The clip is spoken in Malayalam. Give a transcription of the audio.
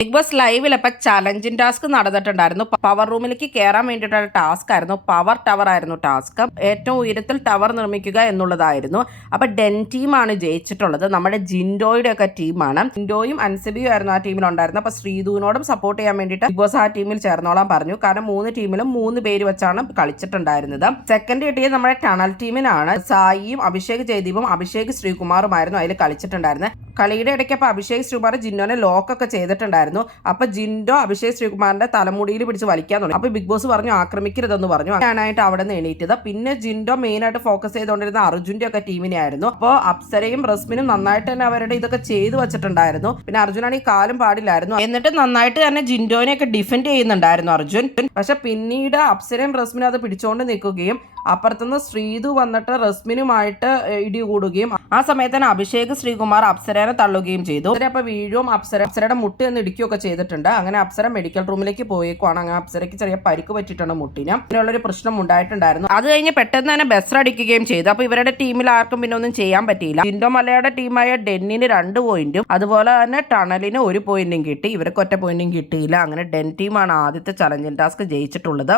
ബിഗ് ബോസ് ലൈവിൽ ഇപ്പൊ ചലഞ്ചിങ് ടാസ്ക് നടന്നിട്ടുണ്ടായിരുന്നു. പവർ റൂമിലേക്ക് കയറാൻ വേണ്ടിയിട്ടുള്ള ടാസ്ക് ആയിരുന്നു. പവർ ടവർ ആയിരുന്നു ടാസ്ക്. ഏറ്റവും ഉയരത്തിൽ ടവർ നിർമ്മിക്കുക എന്നുള്ളതായിരുന്നു. അപ്പൊ ഡെൻ ടീമാണ് ജയിച്ചിട്ടുള്ളത്. നമ്മുടെ ജിൻഡോയുടെ ഒക്കെ ടീമാണ്. ജിൻഡോയും അൻസബിയും ആയിരുന്നു ആ ടീമിലുണ്ടായിരുന്നത്. അപ്പൊ ശ്രീധുവിനോടും സപ്പോർട്ട് ചെയ്യാൻ വേണ്ടിയിട്ട് ബിഗ് ബോസ് ആ ടീമിൽ ചേർന്നോളാൻ പറഞ്ഞു. കാരണം 3 ടീമിലും 3 പേര് വെച്ചാണ് കളിച്ചിട്ടുണ്ടായിരുന്നത്. സെക്കൻഡ് കിട്ടിയത് നമ്മുടെ ടണൽ ടീമിനാണ്. സായിയും അഭിഷേക് ജയദീപും അഭിഷേക് ശ്രീകുമാറുമായിരുന്നു അതിൽ കളിച്ചിട്ടുണ്ടായിരുന്നത്. കളിയുടെ ഇടയ്ക്ക് അപ്പൊ അഭിഷേക് ശ്രീകുമാർ ജിൻഡോനെ ലോക്കൊക്കെ ചെയ്തിട്ടുണ്ടായിരുന്നു. അപ്പൊ ജിൻഡോ അഭിഷേക് ശ്രീകുമാറിന്റെ തലമുടിയിൽ പിടിച്ച് വലിക്കാൻ തുടങ്ങി. അപ്പൊ ബിഗ് ബോസ് പറഞ്ഞു ആക്രമിക്കരുതെന്ന് പറഞ്ഞു. അങ്ങനെയായിട്ട് അവിടെ നിന്ന് എണീറ്റത്. പിന്നെ ജിൻഡോ മെയിൻ ആയിട്ട് ഫോക്കസ് ചെയ്തുകൊണ്ടിരുന്ന അർജുന്റെ ഒക്കെ ടീമിനെ ആയിരുന്നു. അപ്പോൾ അപ്സരയും റസ്മിനും നന്നായിട്ട് തന്നെ അവരുടെ ഇതൊക്കെ ചെയ്തു വെച്ചിട്ടുണ്ടായിരുന്നു. പിന്നെ അർജുനാണ് ഈ കാലും പാടില്ലായിരുന്നു. എന്നിട്ട് നന്നായിട്ട് തന്നെ ജിൻഡോനെ ഒക്കെ ഡിഫെൻഡ് ചെയ്യുന്നുണ്ടായിരുന്നു അർജുൻ. പക്ഷെ പിന്നീട് അപ്സരയും റസ്മിനും അത് പിടിച്ചുകൊണ്ട് നിൽക്കുകയും അപ്പുറത്തുനിന്ന് ശ്രീധു വന്നിട്ട് റസ്മിനുമായിട്ട് ഇടി കൂടുകയും ആ സമയത്ത് തന്നെ അഭിഷേക് ശ്രീകുമാർ അപ്സരനെ തള്ളുകയും ചെയ്തു. അപ്പൊ വീഴും അപ്സരയുടെ മുട്ടി എന്ന് ഇടിക്കുകയൊക്കെ ചെയ്തിട്ടുണ്ട്. അങ്ങനെ അപ്സര മെഡിക്കൽ റൂമിലേക്ക് പോയേക്കുവാണ്. അങ്ങനെ അപ്സരയ്ക്ക് ചെറിയ പരിക്ക് പറ്റിയിട്ടുണ്ട് മുട്ടിന്. ഇതിനുള്ളൊരു പ്രശ്നം ഉണ്ടായിട്ടുണ്ടായിരുന്നു. അത് കഴിഞ്ഞ് പെട്ടെന്ന് തന്നെ ബസ് അടിക്കുകയും ചെയ്തു. അപ്പൊ ഇവരുടെ ടീമിൽ ആർക്കും പിന്നെ ഒന്നും ചെയ്യാൻ പറ്റിയില്ല. ജിൻഡോ മലയുടെ ടീമായ ഡെന്നിന് 2 പോയിന്റും അതുപോലെ തന്നെ ടണലിന് 1 പോയിന്റും കിട്ടി. ഇവർക്ക് ഒറ്റ പോയിന്റും കിട്ടിയില്ല. അങ്ങനെ ഡെൻ ടീമാണ് ആദ്യത്തെ ചലഞ്ചിങ് ടാസ്ക് ജയിച്ചിട്ടുള്ളത്.